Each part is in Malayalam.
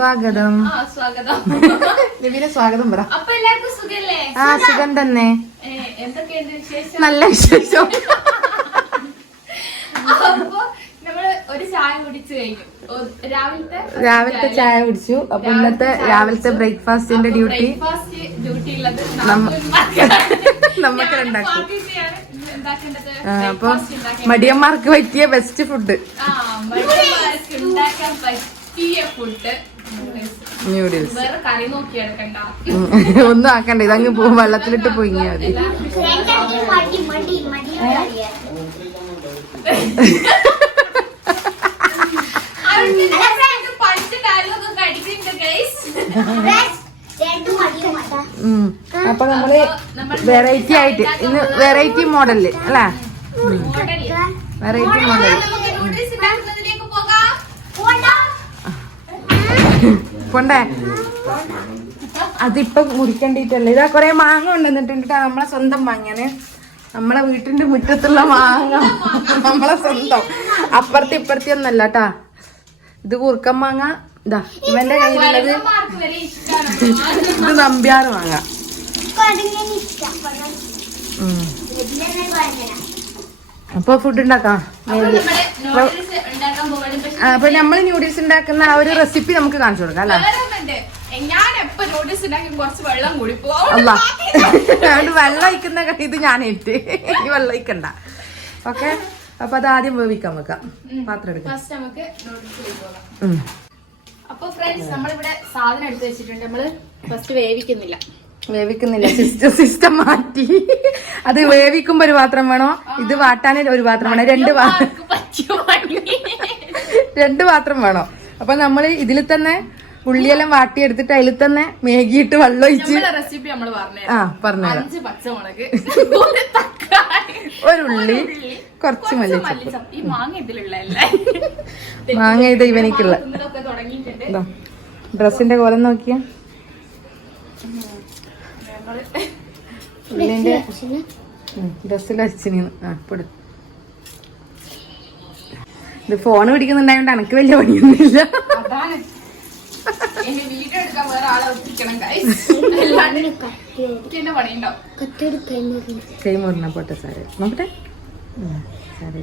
സ്വാഗതം. നബീന സ്വാഗതം. പറ. അപ്പൊ എല്ലാവർക്കും സുഖല്ലേ? ആ സുഖം തന്നെ. നല്ല വിശേഷം. രാവിലത്തെ ചായ കുടിച്ചു. അപ്പൊ ഇന്നത്തെ രാവിലത്തെ ബ്രേക്ക്ഫാസ്റ്റിന്റെ ഡ്യൂട്ടി നമുക്ക് ആ, അപ്പൊ മടിയന്മാർക്ക് പറ്റിയ ബെസ്റ്റ് ഫുഡ് ഉണ്ടാക്കാൻ പറ്റിയ ഫുഡ് ന്യൂഡിൽസ് ഒന്നും ആക്കണ്ട. ഇതങ്ങ് പോകും വെള്ളത്തിലിട്ട് പൊങ്ങിയാ മതി. അപ്പൊ നമ്മൾ വെറൈറ്റി ആയിട്ട് ഇന്ന് വെറൈറ്റി മോഡൽ അല്ലേ? വെറൈറ്റി മോഡൽ നമുക്ക് നൂഡിൽസ് ഉണ്ടാക്കുന്നതിലേക്ക് പോകാം പോടാ. കൊണ്ടേ അതിപ്പം മുറിക്കണ്ടിട്ടല്ലേ. ഇതാ കൊറേ മാങ്ങ കൊണ്ടുവന്നിട്ടുണ്ട് ട്ടാ. നമ്മളെ സ്വന്തം മാങ്ങനെ. നമ്മളെ വീട്ടിന്റെ മുറ്റത്തുള്ള മാങ്ങ. നമ്മളെ സ്വന്തം. അപ്പുറത്തെ ഇപ്പുറത്തെ ഒന്നല്ല ട്ടാ ഇത് കുറുക്കൻ മാങ്ങ. ഇതാ ഇവന്റെ കയ്യിലുള്ളത് ഇത് നമ്പ്യാറ് മാങ്ങ. അപ്പൊ ഫുഡ് ഉണ്ടാക്കാം. അപ്പൊ നമ്മൾ ന്യൂഡിൽസ് ഉണ്ടാക്കുന്ന ആ ഒരു റെസിപ്പി നമുക്ക് കാണിച്ചു കൊടുക്കാം അല്ലേ? ഞാൻ എപ്പോ നൂഡിൽസ് ഉണ്ടാക്കി കുറച്ച് വെള്ളം കൂടി അതുകൊണ്ട് വെള്ളം ഒഴിക്കുന്ന ഇത് ഞാൻ എത്തി ഈ വെള്ളം ഒഴിക്കണ്ട ഓക്കെ? അപ്പൊ അത് ആദ്യം വേവിക്കാൻ വെക്കാം. പാത്രം എടുക്കാം. ഫസ്റ്റ് നമുക്ക്. അപ്പൊ ഫ്രണ്ട്സ് നമ്മളിവിടെ സാധനം എടുത്ത് വെച്ചിട്ടുണ്ട്. നമ്മൾ ഫസ്റ്റ് വേവിക്കുന്നില്ല. വേവിക്കുന്നില്ല. സിസ്റ്റം സിസ്റ്റം മാറ്റി. അത് വേവിക്കുമ്പോ ഒരു പാത്രം വേണോ? ഇത് വാട്ടാൻ ഒരു പാത്രം വേണോ? രണ്ട് പാ- ആർക്ക് പറ്റിയ പണി രണ്ട് പാത്രം വേണം. അപ്പൊ നമ്മൾ ഇതിൽ തന്നെ ഉള്ളിയെല്ലാം വാട്ടിയെടുത്തിട്ട് അതിൽ തന്നെ മേഗിയിട്ട് വെള്ളം ഒഴിച്ച് റെസിപ്പി നമ്മൾ പറഞ്ഞു ആ പറഞ്ഞുതരാം. അഞ്ച് പച്ചമുളക് ഒരു തക്കാളി ഒരു ഉള്ളി കുറച്ച് മല്ലിച്ചപ്പ്. മല്ലിച്ചപ്പ്. ഈ മാങ്ങ ഇതിലുള്ളതല്ലേ മാങ്ങ ഇത് ഇവനിക്കുള്ള. തുടങ്ങിയിട്ടുണ്ട്. ഇതാ ഡ്രസ്സിന്റെ കോലം നോക്കിയ. ഉള്ളിന്റെ ഡ്രസ്സിൽ വെച്ചിന് ആ പൊട് ഇത് ഫോൺ പിടിക്കുന്നുണ്ടായോണ്ട് എനക്ക് വലിയ പണിയൊന്നുമില്ല. അതാണ്. ഇനി വീഡിയോ എടുക്കാൻ വേറെ ആളെ ഒപ്പിക്കണം guys. അല്ലാണ്ട് ഇങ്ങനെ കത്തി എനിക്ക് എന്നെ പണിയുണ്ടോ? കത്തിയെടുക്കാൻ കൈ മുറിഞ്ഞ പോട്ടെ സാറേ. നോക്കട്ടെ. സാറേ.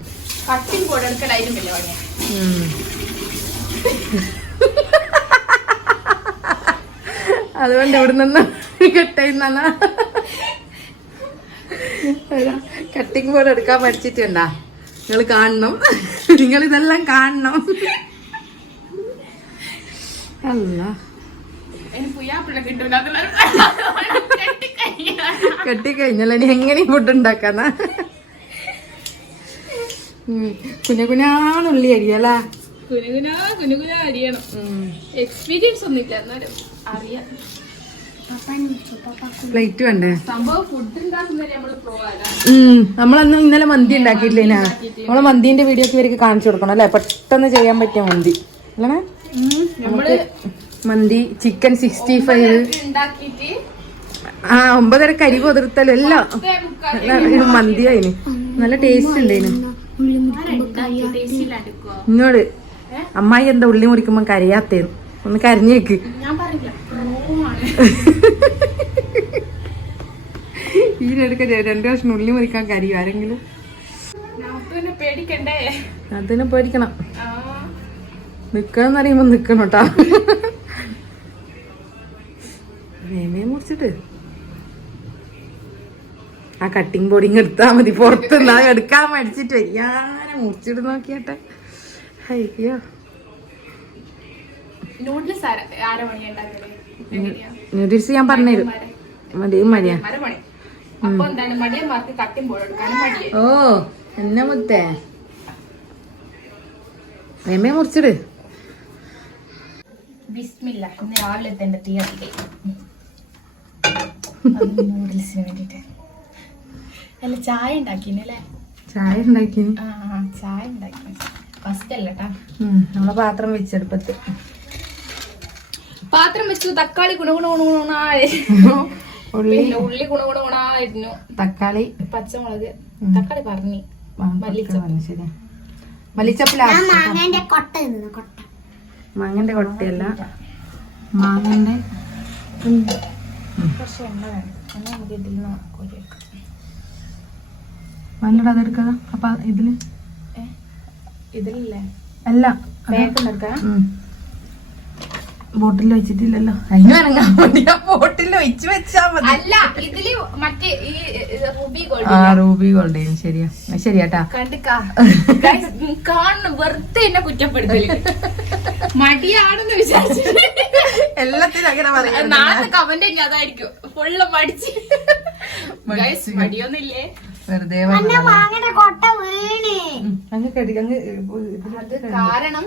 അതുകൊണ്ട് ഇവിടെ നിന്ന് കെട്ടുന്ന കട്ടിങ് ബോർഡ് എടുക്കാൻ പഠിച്ചിട്ടുണ്ടാ നിങ്ങൾ കാണണം. നിങ്ങൾ ഇതെല്ലാം കാണണം. അല്ല. കെട്ടിക്കഴിഞ്ഞല്ല ഇനി എങ്ങനെ ഫുഡ് ഉണ്ടാക്കാന്ന കുഞ്ഞു കുഞ്ഞാണുള്ളി അരിയല്ല കുഞ്ഞു കുഞ്ഞാ അരിയണം. എക്സ്പീരിയൻസ് ഒന്നും ഇല്ല എന്നാലും അറിയാം. പ്ലേറ്റ് വേണ്ടേ? നമ്മളന്ന് ഇന്നലെ മന്തി ഉണ്ടാക്കിയിട്ടില്ലേനാ? നമ്മളെ മന്തിന്റെ വീഡിയോ ഒക്കെ ഇവർക്ക് കാണിച്ചു കൊടുക്കണം അല്ലെ? പെട്ടെന്ന് ചെയ്യാൻ പറ്റിയ മന്തി. അല്ലേ മന്തി ചിക്കൻ സിക്സ്റ്റി ഫൈവ് ആ ഒമ്പതര കരി പൊതിർത്തലും എല്ലാം. മന്തി അതിന് നല്ല ടേസ്റ്റ് ഉണ്ട് അതിന് അമ്മായി എന്താ ഉള്ളി മുറിക്കുമ്പോ കരയാത്തേന്ന്. ഒന്ന് കരഞ്ഞേക്ക്. ഞാൻ പ്രോമാണ് ഈ എടുക്ക രണ്ടു വർഷം ഉള്ളി മുറിക്കാൻ കരയും ആരെങ്കിലും? അതിനെ പേടിക്കണം. ആ. നിക്കണം അറിയുമ്പോ നിക്കണം കേട്ടാ വേമയെ മുറിച്ചിട്ട്. ആ കട്ടിങ് ബോർഡിങ് എടുത്താ മതി പുറത്തുനിന്ന്. അത് എടുക്കാൻ മടിച്ചിട്ട് വയ്യാനെ മുറിച്ചിട്ട് നോക്കിയാട്ടെ. അയ്യോ നൂഡിൽസ് ആര മണി ഉണ്ടാക്കൽ ഞാൻ പറഞ്ഞുതരും മതി മടിയാ ഓ എന്നെ മുത്തേ. വേമേ മുറിച്ചിട്. ബിസ്മില്ല ഇന്ന് രാവിലെ എന്റെ തീ കത്തിക്കൈ നൂഡിൽസിന് വേണ്ടിട്ട്. അല്ല ചായ ഉണ്ടാക്കിനല്ലേ ചായ ഉണ്ടാക്കി ആ ചായ ഉണ്ടാക്കി. ഫസ്റ്റ് അല്ലേ നമ്മളെ പാത്രം വെച്ചെടുപ്പത്ത്. പാത്രം വെച്ചു തക്കാളി ഗുണഗുണ ഗുണഗുണായി ഉള്ളി. പിന്നെ ഉള്ളി ഗുണഗുണഗുണായിരുന്നു തക്കാളി. പച്ചമുളക്. തക്കാളി പറഞ്ഞു. ആ, മല്ലിച്ചപ്പ്. തക്കാളി ശരിയാ മല്ലിച്ചപ്പ് ഞാൻ ലാസ്റ്റ് മാങ്ങേന്റെ കൊട്ട മാങ്ങന്റെ കൊട്ടയല്ല. മാങ്ങന്റെ വല്ലട അതെടുക്കാ അപ്പൊ ഇതിൽ? ഇതിലല്ലേ? അല്ല വേഗം എടുക്കാം. ബോട്ടിൽ വെച്ചിട്ടില്ലല്ലോ. അതിന് ഇറങ്ങാൻ വേണ്ടി ആ ബോട്ടിൽ വെച്ച് വെച്ചാ മതി. അല്ല ഇതിൽ മറ്റേ ഈ റൂബി ഗോൾഡ് ആ റൂബി ഗോൾഡ് ശരിയാ. ശരിയാട്ടാ കണ്ടു കാണണം. വെറുതെ എന്നെ കുറ്റപ്പെടുത്തൽ. മടിയാണെന്ന് വിചാരിച്ചു എല്ലാത്തിനും അങ്ങനെ പറയാം നാളെ കമന്റ് തന്നെ അതായിരിക്കും. ഫുള്ള് മടിച്ച്. മടിയൊന്നില്ലേ വെറുതെ കാരണം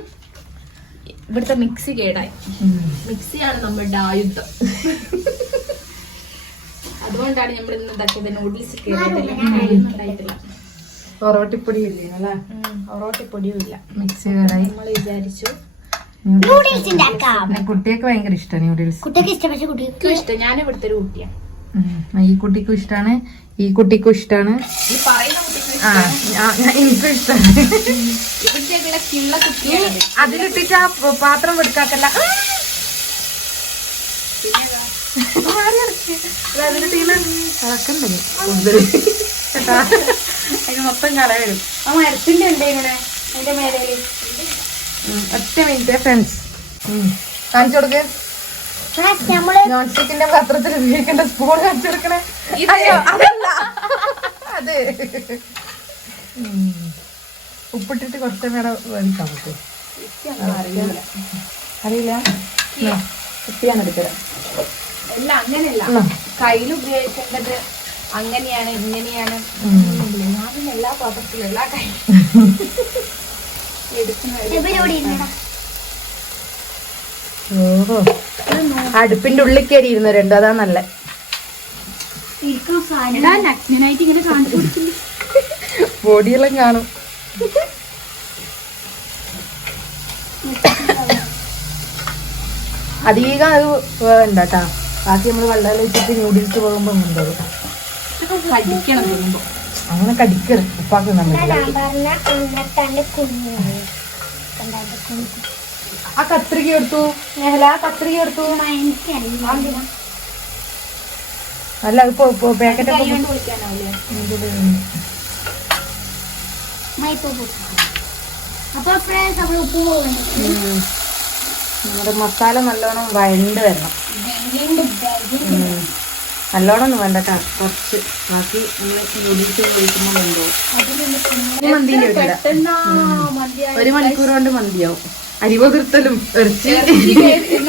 ഇവിടുത്തെ മിക്സി കേടായി. മിക്സിയാണ് നമ്മുടെ ആയുധം അതുകൊണ്ടാണ് നമ്മൾ ഇന്ന് ഉണ്ടാക്കിയത് നൂഡിൽസ് ഇല്ലേ അല്ലേ? ഇല്ല മിക്സി കേടായി. നമ്മൾ വിചാരിച്ചു നൂഡിൽസ് ഭയങ്കര ഇഷ്ടമാണ് നൂഡിൽസ് ഇഷ്ടം ഞാൻ ഇവിടുത്തെ ഒരു കുട്ടിയാണ്. ഈ കുട്ടിക്കും ഇഷ്ടമാണ് ഈ കുട്ടിക്കും ഇഷ്ടമാണ് ഈ പറയുന്ന കുട്ടിക്ക് ആ ഞാൻ- എനിക്കും ഇഷ്ടമാണ് അതിലിട്ടിട്ട് ആ പാത്രം വെടുക്കാക്കല്ല അതിന് മൊത്തം കള വരും. ആ മരത്തിന്റെ അതിന്റെ ഒറ്റ മിനിറ്റ് ഫ്രണ്ട്സ് കാണിച്ചു കൊടുക്ക്. നോൺ സ്റ്റിക്കിന്റെ പാത്രത്തിൽ ഉപയോഗിക്കേണ്ട സ്പൂൺ കാണിച്ചു കൊടുക്കണേ. അയ്യോ അതല്ല. അത്. ഉപ്പിട്ടിട്ട് കുറച്ച് നേരം വേവിക്കാൻ പറ്റും അറിയില്ല? അറിയില്ല കുട്ടിയാണ് എടുത്തത്. അല്ല അങ്ങനെയല്ല. കയ്യിൽ ഉപയോഗിക്കേണ്ടത് അങ്ങനെയാണ് ഇങ്ങനെയാണ്. ഞാൻ എല്ലാ പാത്രത്തിലും എല്ലാ കൈ അടുപ്പിന്റെ ഉള്ളിൽ കയറി ഇരുന്നവരുണ്ട് അതാ നല്ല. ബോഡിയെല്ലാം കാണും. അധികം അത് വേണ്ട കേട്ടാ ബാക്കി നമ്മൾ വെള്ളം വെച്ചിട്ട് ന്യൂഡിൽസ് പോകുമ്പോ ഉണ്ടാവും. വരുമ്പോ. അങ്ങനെ കടിക്കണം ഉപ്പാക്ക് നമ്മൾ ഞാൻ പറഞ്ഞ ഉന്നത്തന്റെ കുഞ്ഞു. ആ കത്രിക എടുത്തു. നെഹല ആ കത്രിക എടുത്തു. അല്ല ഇപ്പൊ പാക്കറ്റ് ഒക്കെ കൊണ്ട് വിളിക്കാനാവില്ലേ മൈപ്പ് അപ്പൊ ഫ്രണ്ട്സ് നമ്മൾ ഉപ്പ് പോകുന്നുണ്ട് നമ്മുടെ മസാല നല്ലോണം വഴണ്ട് വരണം. നല്ലോണം വേണ്ട കേട്ടാ. കുറച്ച്. ബാക്കി നമ്മൾ കഴിക്കുമ്പോൾ ഒരു മണിക്കൂർ കൊണ്ട് മന്തിയാവും. അരിവ പകർത്തലും ഇറച്ചി.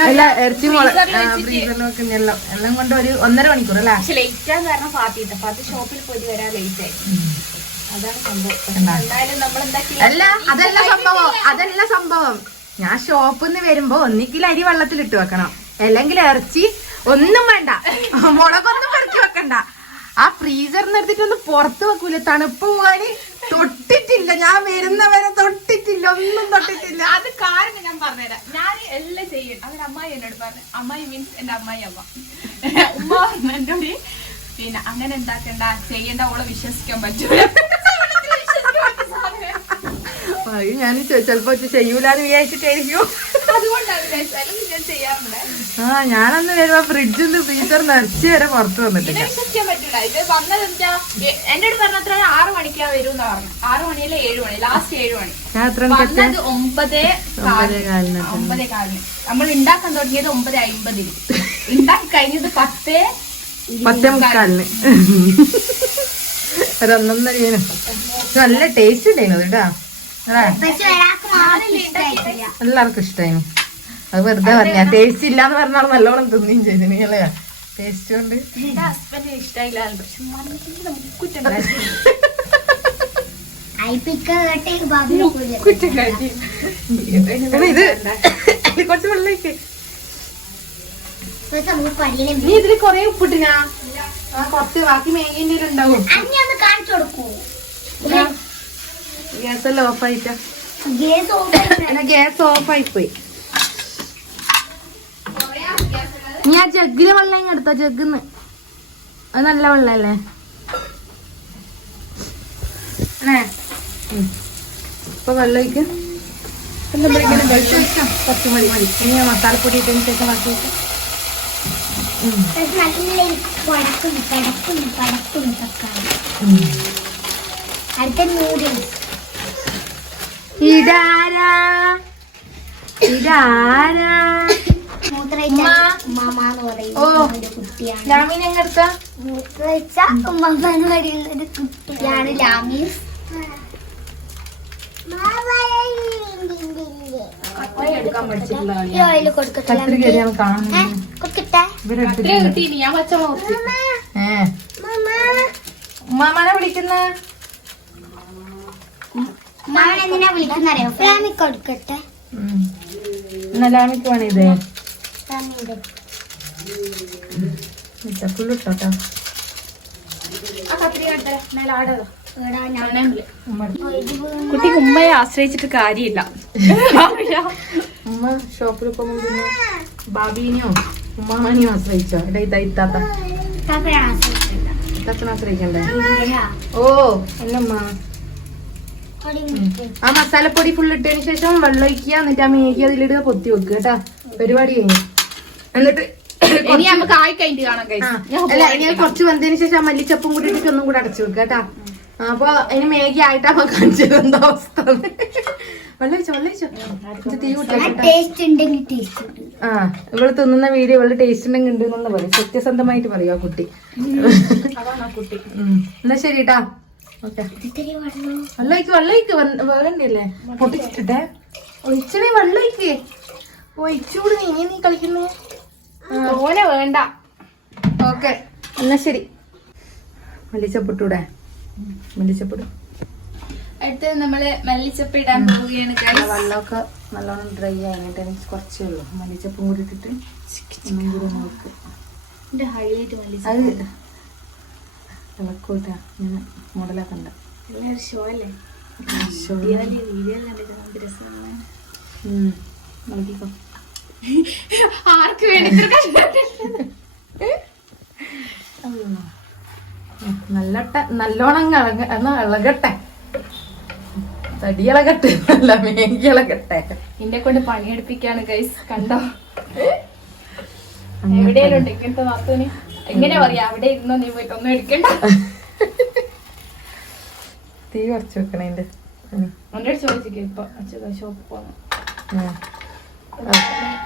അല്ല ഇറച്ചി മുള ഫ്രീസറിൽ വെക്കുന്ന എല്ലാം എല്ലാം കൊണ്ട് ഒരു ഒന്നര മണിക്കൂർ അല്ലേ? ലേറ്റ് ആകാൻ കാരണം ഫാത്തി ഷോപ്പിൽ പോയി വരാൻ ലേറ്റ് ആയി. അല്ല അതല്ല സംഭവം. അതല്ല സംഭവം. ഞാൻ ഷോപ്പിൽ നിന്ന് വരുമ്പോ ഒന്നിക്കിൽ അരി വെള്ളത്തിൽ ഇട്ട് വെക്കണം. അല്ലെങ്കിൽ ഇറച്ചി ഒന്നും വേണ്ട. മുളകൊന്നും പെറുക്കി വെക്കണ്ട. ആ ഫ്രീസറിന് എടുത്തിട്ട് ഒന്ന് പുറത്ത് വെക്കൂല. തണുപ്പ് പോകാനി തൊട്ടിട്ടില്ല. ഞാൻ വരുന്നവരെ തൊട്ടിട്ടില്ല. ഒന്നും തൊട്ടിട്ടില്ല. അത് കാരണം ഞാൻ പറഞ്ഞുതരാം. ഞാൻ എല്ലാം ചെയ്യും. അവരുടെ അമ്മായി എന്നോട് പറഞ്ഞു. അമ്മായി മീൻസ് എന്റെ അമ്മായി അമ്മ. ഉമ്മ പറഞ്ഞു എന്നോട് പിന്നെ അങ്ങനെ ഉണ്ടാക്കണ്ട. ചെയ്യണ്ട അവളെ വിശ്വസിക്കാൻ പറ്റൂല. സാധനം. അത് ഞാൻ ചിലപ്പോ ചെയ്യൂലെന്ന് വിചാരിച്ചിട്ടായിരിക്കും? ആ ഞാനന്ന് വരുമ്പോ ഫ്രിഡ്ജിൽ നിന്ന് നിറച്ചു വരെ പുറത്ത് വന്നിട്ട് വന്നിട്ടില്ല വിശ്വസിക്കാൻ പറ്റൂല. ഇത് വന്നത് എന്താ എന്റെ അടുത്ത് പറഞ്ഞത്ര ആറ് മണിക്കാ വരും ആറു പറഞ്ഞു. ആറ് മണിയല്ലേ ഏഴ് മണി ലാസ്റ്റ് ഏഴ് മണി. ഞാൻ എത്ര വന്നത് ഒമ്പതേ ഒമ്പതേ കാലിന്. ഒമ്പതേ കാലിന്. നമ്മൾ ഉണ്ടാക്കാൻ തുടങ്ങിയത് ഒമ്പത് അമ്പതിന് ഉണ്ടാക്കി കഴിഞ്ഞത് പത്തേ പത്തേ മുക്കാലിന്. ഒരു ഒന്നൊന്നര നല്ല ടേസ്റ്റ് ഉണ്ടായിരുന്നു കേട്ടാ. എല്ലാവർക്കും ഇഷ്ടമായിരുന്നു അത് വെറുതെ പറഞ്ഞ. ടേസ്റ്റ് ഇല്ലാന്ന് പറഞ്ഞാൽ നല്ലോണം തിന്നുകയും ചെയ്തിന് അല്ലേ? ടേസ്റ്റ് കൊണ്ട്. ഇത് കുറച്ച് വെള്ളേക്ക് നീ ഇതിൽ കൊറേ ഉപ്പിട്ടിനാ? കുറച്ച്. ബാക്കി മേഗിന്റെ ഉണ്ടാവും. അന്നെ ഒന്ന് കാണിച്ചു കൊടുക്കൂ. ഗ്യാസ് എല്ലാം ഓഫ് ആയിട്ടാ. ഗ്യാസ് ഓഫ് ആയിപ്പോയി. നീ ആ ജഗ്ഗിൽ വെള്ളം ഇങ്ങ് എടുത്ത ജഗ്ഗിന്ന്. അത് നല്ല വെള്ളല്ലേ? ഇപ്പൊ വെള്ളം ഒഴിക്ക്. നമ്മളിങ്ങനെ വെള്ളം കുറച്ച് മതി മതി. ഇനി ഞാൻ മസാലപ്പൊടി ഇട്ടതിന് ശേഷം പടക്കും തക്കാളി. അടുത്ത നൂഡിൽസ് ഇതാരാ? ഇതാരാ? ഓ. കുട്ടിയാണ്. ലാമീൻ എങ്ങടുത്ത മൂത്രയിച്ച ഉമ്മാമ എന്ന് പറയുന്ന ഒരു കുട്ടിയാണ്. ലാമീസ് എടുക്കാൻ പഠിച്ചിട്ടില്ല വീണ് കുട്ടിക്ക് ഉമ്മയെ ആശ്രയിച്ചിട്ട് കാര്യമില്ല. ഉമ്മ ഷോപ്പിൽ പോകുമ്പോൾ പിന്നെ ബാബീനെയോ ഉമ്മാമാനെയോ ആശ്രയിച്ചോ? എടാ ഇതാ ഇത്താത്ത. ഇത്താത്തനെ ആശ്രയിക്കണ്ടേ. ഓ എന്നമ്മ. ആ മസാലപ്പൊടി ഫുൾ ഇട്ടതിന് ശേഷം വെള്ളം ഒഴിക്കുക. എന്നിട്ട് ആ മേഗി അതിലിടുക പൊത്തി വെക്കുക കേട്ടാ. പരിപാടി കഴിഞ്ഞു. എന്നിട്ട് ഇനി നമുക്ക് ആയി കഴിഞ്ഞിട്ട് കാണാം അല്ല ഇനി. കുറച്ച് വന്നതിന് ശേഷം ആ മല്ലിച്ചപ്പും കൂടി ഇട്ടിട്ട് ഒന്നും കൂടെ അടച്ചു വെക്കുക കേട്ടാ. അപ്പൊ ഇനി മേഗി ആയിട്ടാ അപ്പൊ കാണിച്ചത്. എന്താ അവസ്ഥ? ആ കൂട്ടാ ഉണ്ടെങ്കിൽ ടേസ്റ്റ് ആ ഇവൾ തിന്നുന്ന വീഡിയോ ഇവളുടെ ടേസ്റ്റ് ഉണ്ടെങ്കിൽ ഉണ്ട് എന്നുള്ള പറയും. സത്യസന്ധമായിട്ട് പറയും ആ കുട്ടി. എന്നാ ശരി കേട്ടാ ഓക്കെ. ഇത്തിരി വെള്ളം. വെള്ളം ഒഴിക്ക് വെള്ളം ഒഴിക്ക് വേണ്ടല്ലേ പൊട്ടിച്ചിട്ടെ ഒഴിച്ചണേ വെള്ളം ഒഴിക്ക് ഒഴിച്ചൂട് നീ ഇനി നീ കളിക്കുന്നേ. ഓനെ വേണ്ട. ഓക്കെ എന്നാ ശരി. മല്ലിച്ചപ്പിട്ടൂടെ? മല്ലിച്ചപ്പിടും. അടുത്ത് നമ്മൾ മല്ലിച്ചപ്പ് ഇടാൻ പോവുകയാണ്. വെള്ളമൊക്കെ നല്ലോണം ഡ്രൈ ആയിട്ട് എനിക്ക് കുറച്ചേ ഉള്ളൂ. മല്ലിച്ചപ്പും കൂടി ഇട്ടിട്ട് ഒന്നും കൂടി നോക്ക് ഹൈലൈറ്റ് മല്ലിച്ചപ്പ്. ഇളക്കൂട്ടാ ഞാൻ മോഡലാക്കണ്ട. ഷോ അല്ലേ. വീഡിയോ വീഡിയോ കണ്ടിട്ട് നമുക്ക് രസമാണ്. ഉം. നോക്കിക്കോ. ആർക്ക് വേണ്ടി? നല്ലട്ട നല്ലോണം ഇളക എന്നാ ഇളകട്ടെ. തടി ഇളകട്ടെ അല്ല മേങ്കി ഇളകട്ടെ. എന്നെ കൊണ്ട് പണിയെടുപ്പിക്കാണ് ഗൈസ് കണ്ടോ? എവിടെയാലും ഇങ്ങനത്തെ നാത്തൂന് എങ്ങനെയാ പറയാ? അവിടെ ഇരുന്നോ നീ പോയിട്ട് ഒന്നും എടുക്കണ്ട. തീ കുറച്ച് വെക്കണേ എന്റെ ഉം. എന്നോട് ചോദിച്ചിരിക്കും ഇപ്പൊ ഷോപ്പിൽ പോകണം ഉം.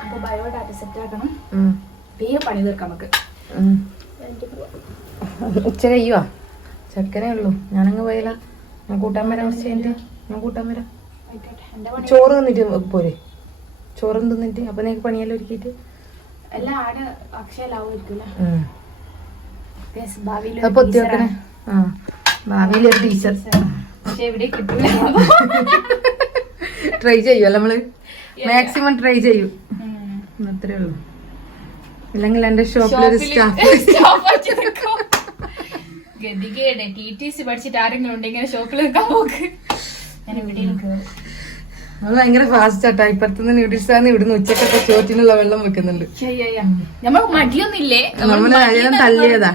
അപ്പൊ ബയോഡാറ്റ സെറ്റ് ആക്കണം. വേഗം പണി തീർക്കാം നമുക്ക്. ഉം. ഉച്ച കഴിയുവാ ചെക്കനേ ഉള്ളൂ. ഞാനങ്ങ് പോയില്ല ഞാൻ കൂട്ടാൻ വരാം കുറച്ച് കഴിഞ്ഞിട്ട്. ഞാൻ കൂട്ടാൻ വരാം. ചോറ് തിന്നിട്ട് പോരെ. ചോറ് തിന്നിട്ട്. അപ്പൊ നിനക്ക് പണിയെല്ലാം ഒരുക്കിയിട്ട്? എല്ലാം ആടെ അക്ഷയ ഉം. ഭാവിയിൽ അത് പൊത്തി വെക്കണേ. ആ ഭാവിയിൽ ഒരു ടീച്ചർ ട്രൈ ചെയ്യുമല്ലോ നമ്മൾ? മാക്സിമം ട്രൈ ചെയ്യും. അത്രേ ഉള്ളൂ. ഇല്ലെങ്കിൽ എന്റെ ഷോപ്പിൽ ഒരു സ്റ്റാഫ്. ഗതികേടെ. ടി ടി സി പഠിച്ചിട്ട് ആരെങ്കിലും ഉണ്ടെങ്കിൽ ഷോപ്പിൽ നിൽക്കാൻ പോക്ക് ഞാൻ എവിടെയും കേറും അത് ഭയങ്കര ഫാസ്റ്റ് ആട്ടാ ഇപ്പുറത്തുനിന്ന് നൂഡിൽസ് ആണ് ഇവിടുന്ന് ഉച്ചക്കൊക്കെ ചോറ്റിനുള്ള വെള്ളം വെക്കുന്നുണ്ട്. നമ്മൾ മടിയൊന്നില്ലേ നമ്മൾ നമ്മൾ അതിനെ മടിയെന്ന് തള്ളിയതാ.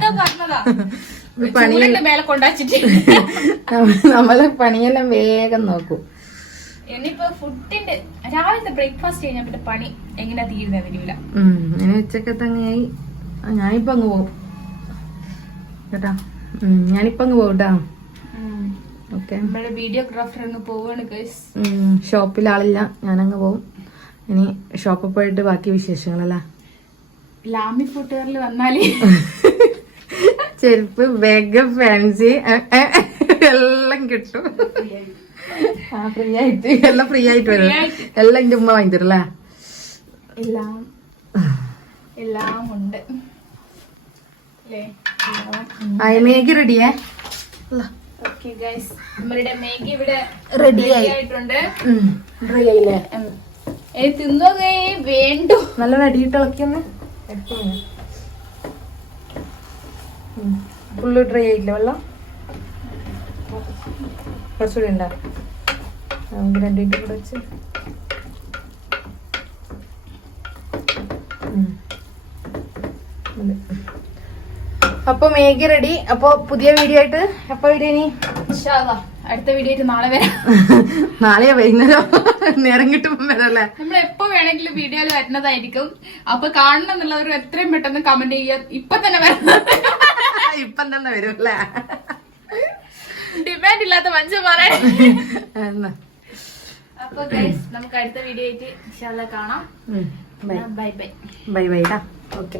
വെറുതെ പണി ചൂടിന്റെ മേലെ കൊണ്ടാച്ചിട്ട്. നമ്മൾ പണിയെല്ലാം വേഗം നോക്കും. ഇനിയിപ്പോ ഫുഡിന്റെ രാവിലത്തെ ബ്രേക്ക്ഫാസ്റ്റ് കഴിഞ്ഞാൽ പിന്നെ പണി എങ്ങനെ വരില്ല ഇനി ഉച്ചക്കത്തെ അങ്ങനെയായി ഞാനിപ്പോ അങ്ങ് പോകും കേട്ടാ? ഞാനിപ്പോ അങ്ങ് പോകും കേട്ടാ ഓക്കെ നമ്മുടെ വീഡിയോഗ്രാഫർ അങ്ങ് പോവാണ് ഗൈസ് ഷോപ്പിൽ ആളില്ല. ഞാനങ്ങ് പോകും ഇനി ഷോപ്പിൽ പോയിട്ട് ബാക്കി വിശേഷങ്ങളല്ല. ലാമി കൂട്ടുകാരിൽ വന്നാലേ. ചെരുപ്പ് ബാഗ് ഫാൻസി എല്ലാം കിട്ടും. ആ ഫ്രീ ആയിട്ട്. എല്ലാം ഫ്രീ ആയിട്ട് വരും. എല്ലാം എന്റെ ഉമ്മ വാങ്ങി തരും അല്ലേ? എല്ലാം എല്ലാം ഉണ്ട്. അല്ലേ? അയമേക്ക് റെഡിയേ ഓക്കെ ഗൈസ് നമ്മളുടെ മാഗി ഇവിടെ ആയി. ആയിട്ടുണ്ട്. ഡ്രൈ ആയില്ലേ? ഏ തിന്നുകേ വേണ്ടു. നല്ല റെഡിയിട്ട് ഇളക്കിയൊന്ന്. ഫുള്ള് ഡ്രൈ ആയില്ല വെള്ളം? കുറച്ചുകൂടി ഉണ്ടാകും നമുക്ക് രണ്ട് മിനിറ്റ് കൂടെ വെച്ച്. ഉം. അപ്പൊ മേഗി റെഡി. അപ്പൊ പുതിയ വീഡിയോ ആയിട്ട് എപ്പോ വീഡിയോ ഇനി. അടുത്ത വീഡിയോ ആയിട്ട് നാളെ വരാം. നാളെയാ വൈകുന്നേരം നേരം കിട്ടുമ്പോ വരല്ലേ? നമ്മൾ എപ്പോ വേണമെങ്കിലും വീഡിയോയിൽ വരുന്നതായിരിക്കും. അപ്പൊ കാണണം എന്നുള്ളവർ എത്രയും പെട്ടെന്ന് കമന്റ് ചെയ്യാൻ ഇപ്പൊ തന്നെ വരുന്നത് ഇപ്പം തന്നെ വരും അല്ലേ? ഡിമാൻഡ് ഇല്ലാത്ത മഞ്ച പറയാ അപ്പൊ നമുക്ക് അടുത്ത വീഡിയോ ആയിട്ട് കാണാം. Bye bye bye bye okay